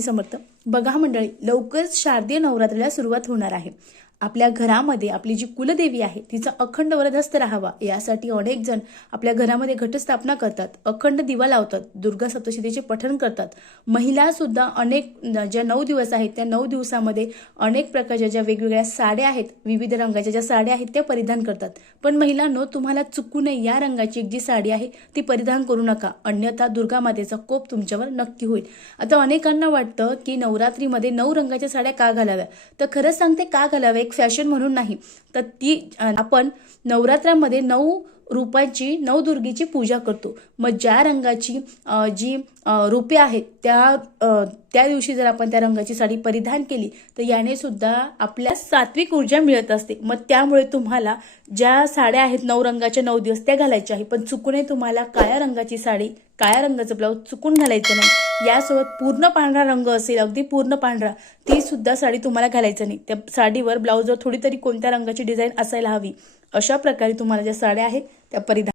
समर्थ. बघा मंडळी, लवकरच शारदीय नवरात्रीला सुरुवात होणार आहे. आपल्या घरामध्ये आपली जी कुलदेवी आहे तिचा अखंड वरदहस्त राहावा यासाठी अनेक जण आपल्या घरामध्ये घटस्थापना करतात, अखंड दिवा लावतात, दुर्गा सप्तशतीचे पठण करतात. महिला सुद्धा अनेक ज्या 9 दिवस आहेत त्या 9 दिवसामध्ये अनेक प्रकारच्या ज्या वेगवेगळ्या साड्या आहेत, विविध रंगाच्या ज्या साड्या आहेत त्या परिधान करतात. पण महिलांनो, तुम्हाला चुकू नये या रंगाची एक जी साडी आहे ती परिधान करू नका, अन्यथा दुर्गा मातेचा कोप तुमच्यावर नक्की होईल. आता अनेकांना वाटतं की नवरात्रीमध्ये 9 रंगाच्या साड्या का घालाव्या, तर खरंच सांगते का घालाव्या, एक फॅशन म्हणून नाही, तर ती आपण नवरात्रामध्ये 9 रूपाची 9 दुर्गेची पूजा करतो. मग ज्या रंगाची जी रूपे आहेत त्या दिवशी जर आपण त्या रंगाची साडी परिधान केली तर याने सुद्धा आपल्या सात्विक ऊर्जा मिळत असते. मग त्यामुळे तुम्हाला ज्या साड्या आहेत 9 रंगाच्या 9 दिवस त्या घालायच्या आहे, पण चुकूनही तुम्हाला काळ्या रंगाची साडी, काळ्या रंगाचं ब्लाऊज चुकून घालायचं नाही. यासोबत पूर्ण पांढरा रंग असेल, अगदी पूर्ण पांढरा, ती सुद्धा साडी तुम्हाला घालायचं नाही. त्या साडीवर ब्लाऊजवर थोडी तरी कोणत्या रंगाची डिझाईन असायला हवी. अशा प्रकारे तुम्हाला ज्या साड्या आहेत त्या परिधान